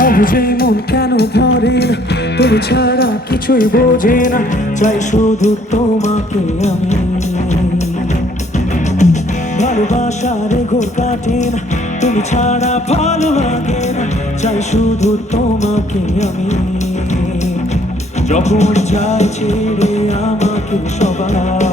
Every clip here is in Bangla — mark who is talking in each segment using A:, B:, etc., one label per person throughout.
A: অবুঝে মন কেন ধরে না? তুমি ছাড়া কিছুই বোঝে না। চাই শুধু তোমাকে আমি। ভালোবাসার ঘোর কাটে না। তুমি ছাড়া ভালো লাগে না। চাই শুধু তোমাকে আমি। যখন চাই ছেড়ে আমাকে সবাই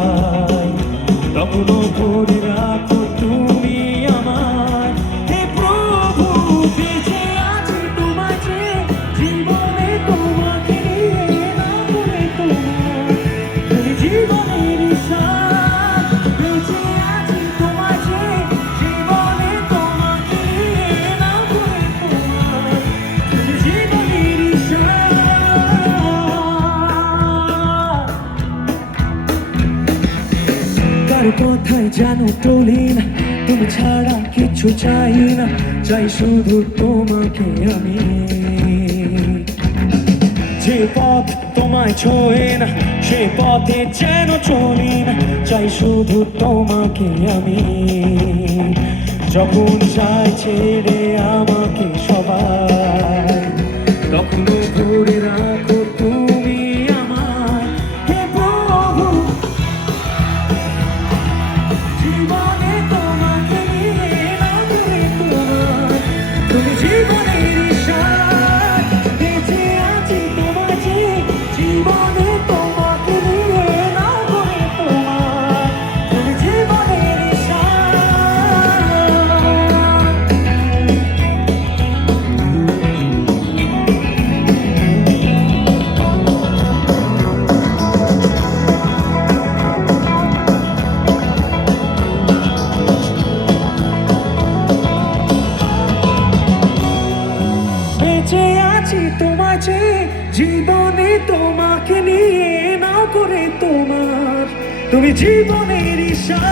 A: কথায় জানো টলি না তুমি ছাড়া কিছু চাই না, চাই শুধু তোমাকে আমি। যে পথ তোমায় ছোঁয়ে না, সে পথে যেন চলি না চাই শুধু তোমাকে আমি। যখন চাই ছেড়ে আমাকে তোমাকে নিয়ে না করে তোমার। তুমি জীবনের ঈশা।